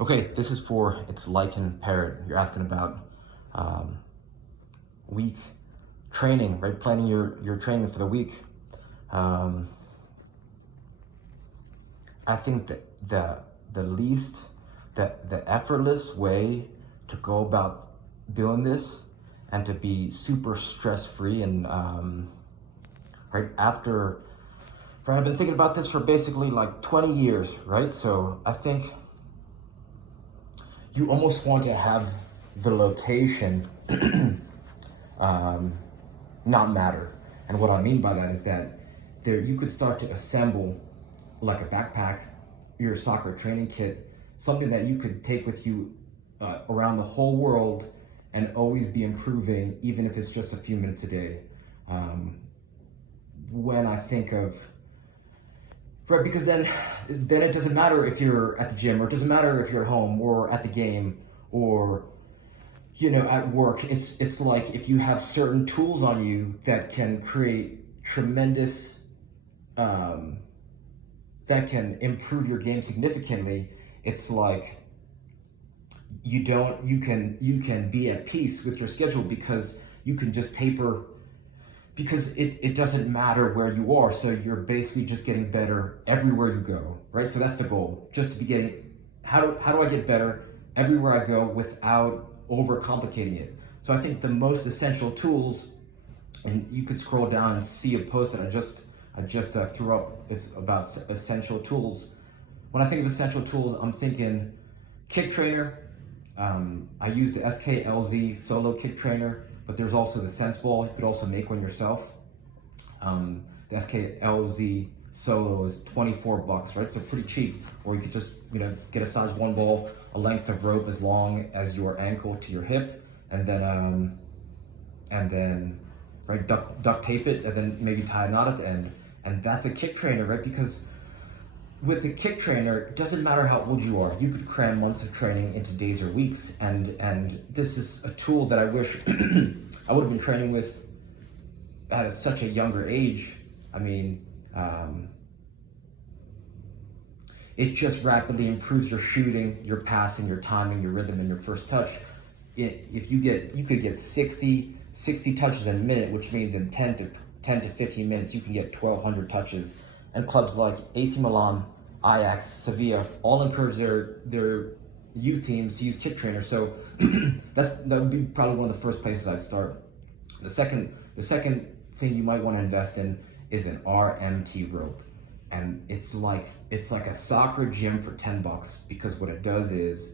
Okay, this is for It's Lichen Parrot. You're asking about um, week training, right? Planning your training for the week. Um, I think that the effortless way to go about doing this and to be super stress free and right after. Right, I've been thinking about this for basically like 20 years, right? So I think you almost want to have the location not matter. And what I mean by that is that there you could start to assemble like a backpack, your soccer training kit, something that you could take with you around the whole world and always be improving, even if it's just a few minutes a day. Um, when I think of right, because then it doesn't matter if you're at the gym, or it doesn't matter if you're at home or at the game or at work. It's like if you have certain tools on you that can create tremendous that can improve your game significantly. It's like you can be at peace with your schedule because you can just taper, because it doesn't matter where you are, so you're basically just getting better everywhere you go, right? So that's the goal, just to be getting, how do I get better everywhere I go without overcomplicating it? So I think the most essential tools, and you could scroll down and see a post that I just threw up. It's about essential tools. When I think of essential tools, I'm thinking kick trainer. I use the SKLZ solo kick trainer, but there's also the Sense Ball. You could also make one yourself. The SKLZ solo is $24, right? So pretty cheap. Or you could just get a size 1 ball, a length of rope as long as your ankle to your hip, and then right, duct tape it, and then maybe tie a knot at the end. And that's a kick trainer, right? Because with the kick trainer, it doesn't matter how old you are. You could cram months of training into days or weeks. And this is a tool that I wish I would have been training with at such a younger age. I mean, it just rapidly improves your shooting, your passing, your timing, your rhythm, and your first touch. You could get 60 touches in a minute, which means in 10 to 15 minutes, you can get 1,200 touches. And clubs like AC Milan, Ajax, Sevilla, all encourage their youth teams to use kick trainers. So that would be probably one of the first places I'd start. The second thing you might want to invest in is an RMT rope. And it's like a soccer gym for $10, because what it does is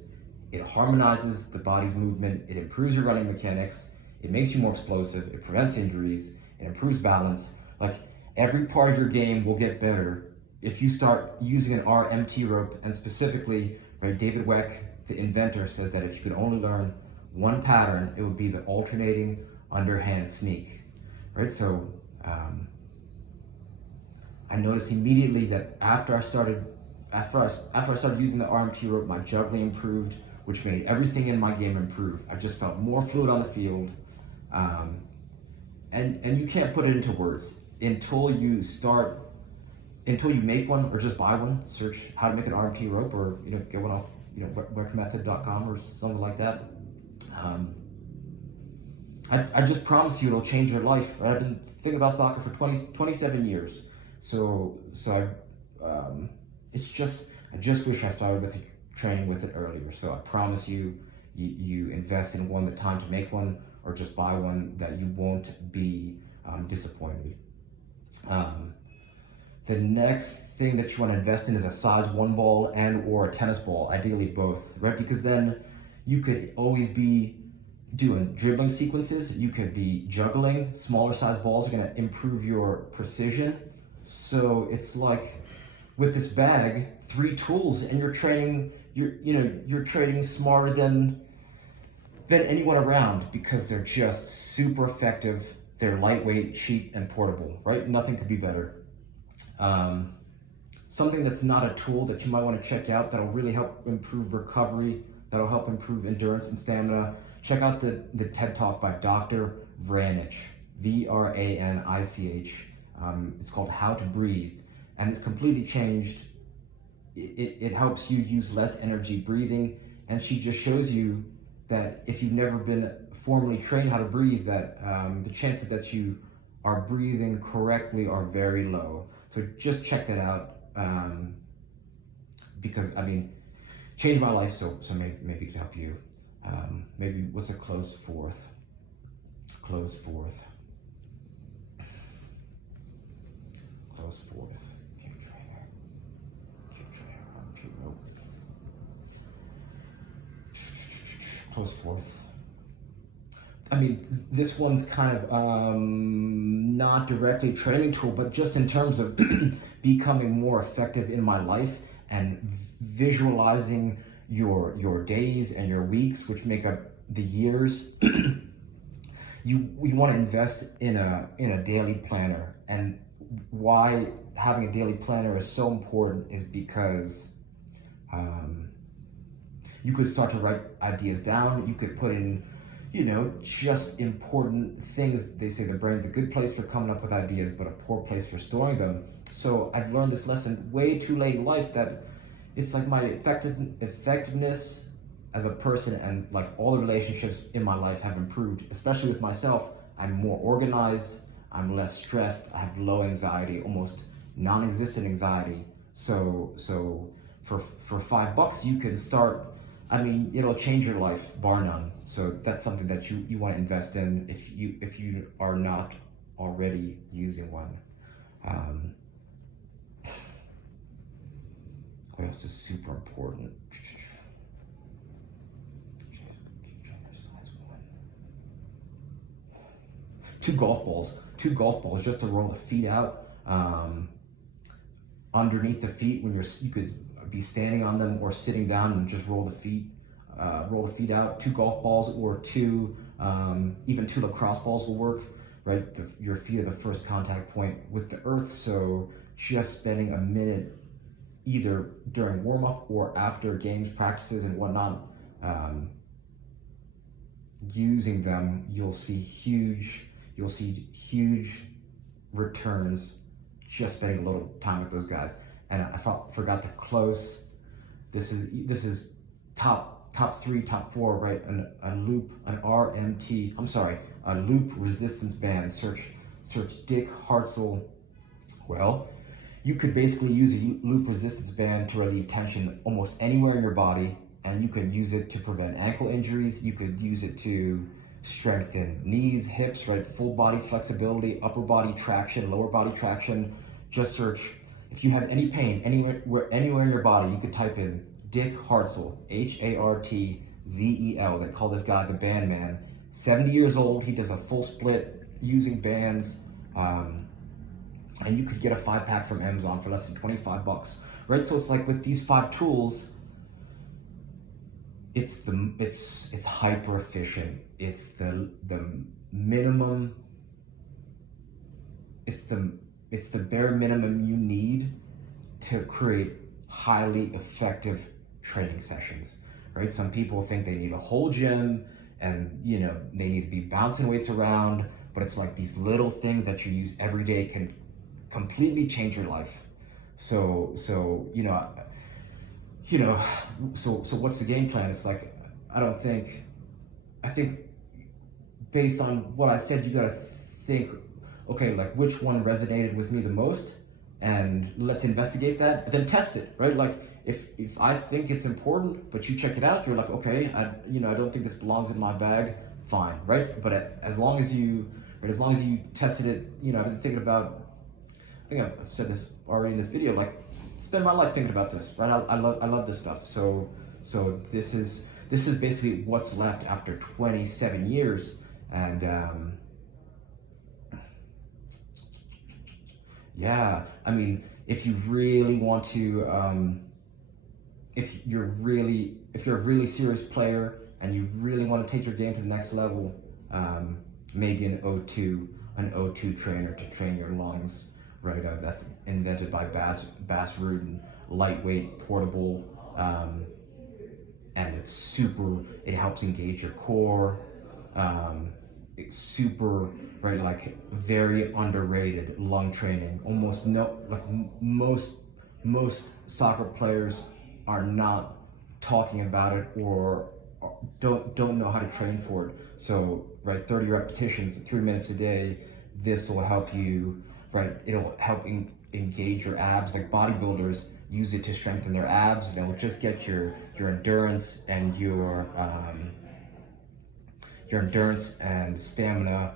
it harmonizes the body's movement, it improves your running mechanics, it makes you more explosive, it prevents injuries, it improves balance. Like, every part of your game will get better if you start using an RMT rope. And specifically, right, David Weck, the inventor, says that if you could only learn one pattern, it would be the alternating underhand sneak, right? So I noticed immediately that after I started using the RMT rope, my juggling improved, which made everything in my game improve. I just felt more fluid on the field, and you can't put it into words until you make one or just buy one. Search how to make an RMT rope, or get one off workmethod.com or something like that. I just promise you it'll change your life. Right? I've been thinking about soccer for 27 years. So I just wish I started with training with it earlier. So I promise you invest in one, the time to make one, or just buy one that you won't be disappointed. The next thing that you want to invest in is a size 1 ball and or a tennis ball, ideally both, right? Because then you could always be doing dribbling sequences, you could be juggling. Smaller size balls are going to improve your precision. So it's like, with this bag, 3 tools, and you're training smarter than anyone around, because they're just super effective. They're lightweight, cheap, and portable, right? Nothing could be better. Something that's not a tool that you might want to check out that'll really help improve recovery, that'll help improve endurance and stamina. Check out the TED Talk by Dr. Vranich, Vranich. It's called How to Breathe, and it's completely changed it helps you use less energy breathing, and she just shows you that if you've never been formally trained how to breathe, that the chances that you are breathing correctly are very low. So just check that out, because I mean, changed my life. So maybe it could help you. Maybe what's a close fourth? Close fourth. Close fourth. Keep trainer. Keep trainer. Nope. Close fourth. I mean, this one's kind of not directly training tool, but just in terms of becoming more effective in my life and visualizing your days and your weeks, which make up the years. We want to invest in a daily planner, and why having a daily planner is so important is because you could start to write ideas down. You could put in, just important things. They say the brain's a good place for coming up with ideas, but a poor place for storing them. So I've learned this lesson way too late in life, that it's like my effectiveness as a person and like all the relationships in my life have improved, especially with myself. I'm more organized, I'm less stressed, I have low anxiety, almost non-existent anxiety. So for $5 you can start. I mean, it'll change your life, bar none. So that's something that you want to invest in if you are not already using one. What else is super important? Two golf balls just to roll the feet out underneath the feet when you could be standing on them or sitting down and just roll the feet out. Two golf balls, or even two lacrosse balls will work, right? Your feet are the first contact point with the earth, so just spending a minute either during warm-up or after games, practices and whatnot, using them, you'll see huge returns just spending a little time with those guys. And I forgot to close. This is top 3, top 4, right? A loop resistance band. Search Dick Hartzell. Well, you could basically use a loop resistance band to relieve tension almost anywhere in your body, and you could use it to prevent ankle injuries. You could use it to strengthen knees, hips, right? Full body flexibility, upper body traction, lower body traction. Just search. If you have any pain anywhere in your body, you could type in Dick Hartzell, Hartzel. They call this guy the band man. 70 years old. He does a full split using bands. And you could get a 5-pack from Amazon for less than $25, right? So it's like with these 5 tools, it's hyper efficient. It's the minimum. It's the bare minimum you need to create highly effective training sessions, right? Some people think they need a whole gym and they need to be bouncing weights around, but it's like these little things that you use every day can completely change your life. So what's the game plan? It's like, I think based on what I said, you gotta think, okay, like which one resonated with me the most, and let's investigate that, and then test it, right? Like if I think it's important, but you check it out, you're like, okay, I don't think this belongs in my bag, fine, right? But as long as you tested it, I've been thinking about, I think I've said this already in this video, like spend my life thinking about this, right? I love this stuff. So this is basically what's left after 27 years. And yeah, I mean, if you really want to, if you're a really serious player and you really want to take your game to the next level, maybe an O2 trainer to train your lungs, right? That's invented by Bas Rutten, lightweight, portable, and it helps engage your core. It's super, right, like very underrated lung training. Most most soccer players are not talking about it or don't know how to train for it. So, right, 30 repetitions, 3 minutes a day. This will help you, right? It'll help engage your abs. Like bodybuilders use it to strengthen their abs, and it'll just get your endurance and your endurance and stamina.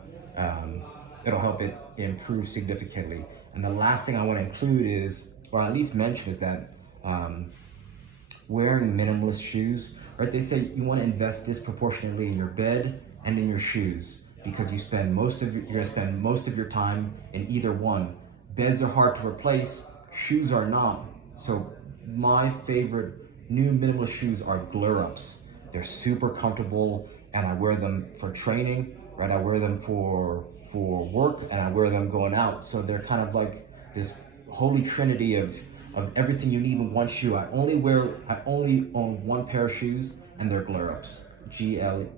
It'll help it improve significantly. And the last thing I want to include is, or at least mention, is that wearing minimalist shoes, right? They say you want to invest disproportionately in your bed and in your shoes because you're gonna spend most of your time in either one. Beds are hard to replace, shoes are not. So my favorite new minimalist shoes are Glur-Ups. They're super comfortable, and I wear them for training, right? I wear them for work, and I wear them going out. So they're kind of like this holy trinity of everything you need in one shoe. I only own one pair of shoes, and they're Glur-Ups. Glerups.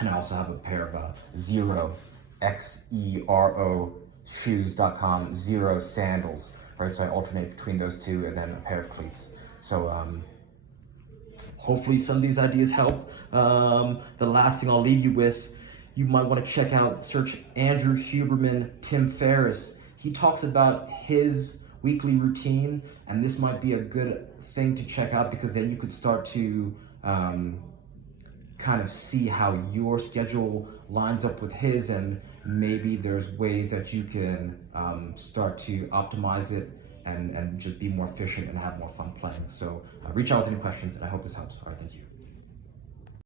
And I also have a pair of Zero, Xero shoes.com, Zero sandals, right? So I alternate between those two, and then a pair of cleats. So hopefully some of these ideas help. The last thing I'll leave you with, you might want to search Andrew Huberman, Tim Ferriss. He talks about his weekly routine, and this might be a good thing to check out, because then you could start to kind of see how your schedule lines up with his, and maybe there's ways that you can start to optimize it and just be more efficient and have more fun playing. So reach out with any questions, and I hope this helps. All right, thank you.